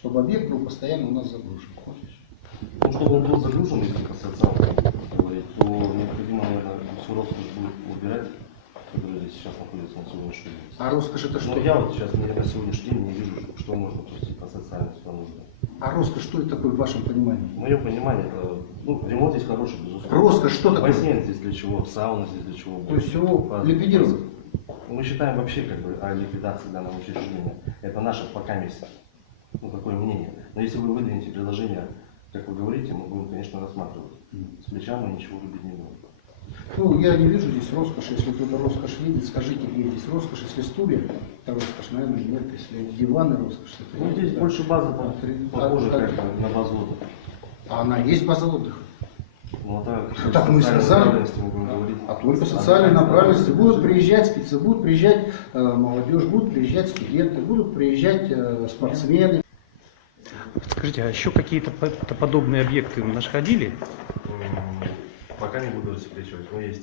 Чтобы объект был постоянно у нас загружен. Ну, чтобы он был загружен, если по социалке говорить, то необходимо, наверное, всю роскошь будет убирать, которая здесь сейчас находится на сегодняшний день. А роскошь это Но что? я вот сейчас на сегодняшний день не вижу, что можно пустить по социальной стороне. А роскошь что это такое в вашем понимании? В моем понимании, это, ремонт здесь хороший, безусловно. Роскошь что такое? Бассейн здесь для чего, сауна здесь для чего. То есть его ликвидировать? Мы считаем вообще о ликвидации данного учреждения. Это наше пока место. Такое мнение. Но если вы выдвинете предложение, как вы говорите, мы будем, конечно, рассматривать. С плеча мы ничего рубить не будем. Ну, я не вижу здесь роскоши. Если кто-то роскошь видит, скажите, где здесь роскошь. Если стулья, это роскошь, наверное, нет. Если диваны, роскошь. Это Ну, здесь больше база похожа как на базу отдыха. А она есть база отдыха? Ну, Так мы сказали. А только социальной направленности. Будут приезжать спецы, будут приезжать молодежь, будут приезжать студенты, будут приезжать спортсмены. Скажите, а еще какие-то подобные объекты находили? Пока не буду рассекречивать, но есть.